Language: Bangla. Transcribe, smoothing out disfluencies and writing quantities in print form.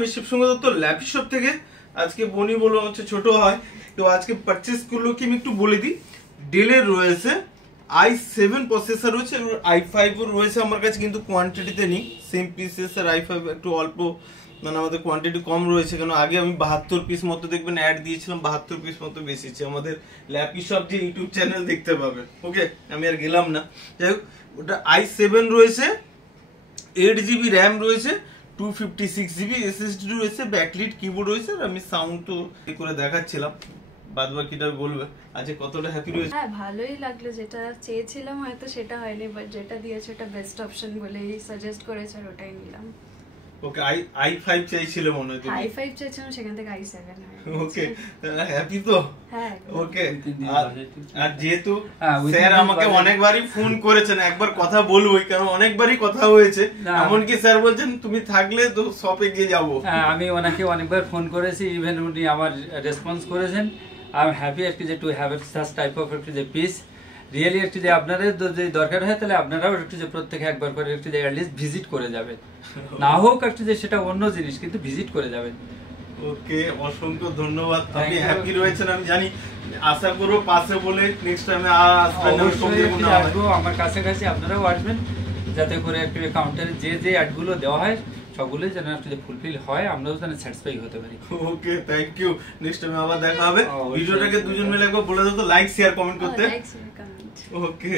আমি শিবসঙ্গ দত্ত ল্যাপি শপ থেকে। আজকে বনি বলো হচ্ছে ছোট হয়, তো আজকে পারচেজ গুলো কি আমি একটু বলে দিই। ডেলের রয়েছে i7 প্রসেসর রয়েছে, i5 ও রয়েছে আমার কাছে, কিন্তু কোয়ান্টিটিতে নেই। সেম পিসেস আর i5 একটু অল্প, মানে আমাদের কোয়ান্টিটি কম রয়েছে, কারণ আগে আমি 72 পিস মতো দেখবেন অ্যাড দিয়েছিলাম, 72 পিস মতো বেশিছে আমাদের ল্যাপি শপ যে ইউটিউব চ্যানেল দেখতে পাবে। ওকে, আমি আর গেলাম না। যাই হোক, ওটা i7 রয়েছে, 8GB র্যাম রয়েছে, 256GB SSD রয়েছে, ব্যাকলিট কিবোর্ড রয়েছে, আর আমি সাউন্ড তো করে দেখাচ্ছিলাম, বাদ বাকিটা বলবে। আচ্ছা, কতটা হ্যাপি রয়েছে? হ্যাঁ, ভালোই লাগলো। যেটা চেয়েছিলাম হয়তো সেটা হয়নি, বাট যেটা দিয়েছে ওটা বেস্ট অপশন বলেই সাজেস্ট করেছে আর ওটাই নিলাম। ওকে, i5 চাইছিল মনে হয় তুমি? i5 চাইছিলাম, সেখান থেকে i7 হয়েছে। ওকে, হ্যাপি তো? হ্যাঁ। ওকে, আর যেহেতু স্যার আমাকে অনেকবারই ফোন করেছেন, একবার কথা বলবোই, কারণ অনেকবারই কথা হয়েছে, এমনকি স্যার বলছেন তুমি থাকলে তো শপে গিয়ে যাবো। আমি ওনাকে অনেকবার ফোন করেছি, ইভেন উনি আমার রেসপন্স করেছেন। আই এম হ্যাপি একটু যে to have such type of একটু যে পিস রিয়েলি একটু যে আপনাদের যদি দরকার হয় তাহলে আপনারাও একটু যে প্রত্যেকে একবার করে একটু যে অ্যাটলিস্ট ভিজিট করে যাবেন, না হোক একটু যে সেটা অন্য জিনিস, কিন্তু ভিজিট করে যাবেন। ওকে, অসংখ্য ধন্যবাদ। আপনি হ্যাপি রয়েছেন আমি জানি, আশা করব পাশে বলে নেক্সট টাইমে আসবেন। আমার কাছাকাছি আপনারাও আসবেন, যাতে করে একটু কাউন্টারে যে যে অ্যাডগুলো দেওয়া হয় সবগুলোই যেন একটু ফুলফিল হয়, আমরাও যেন স্যাটিসফাই হতে পারি। ওকে, থ্যাংক ইউ। নেক্সট টাইমে আবার দেখা হবে। ভিডিওটাকে দুজন মিলে একবার বলে দাও তো, লাইক শেয়ার কমেন্ট করতে। Like share comment. ওকে।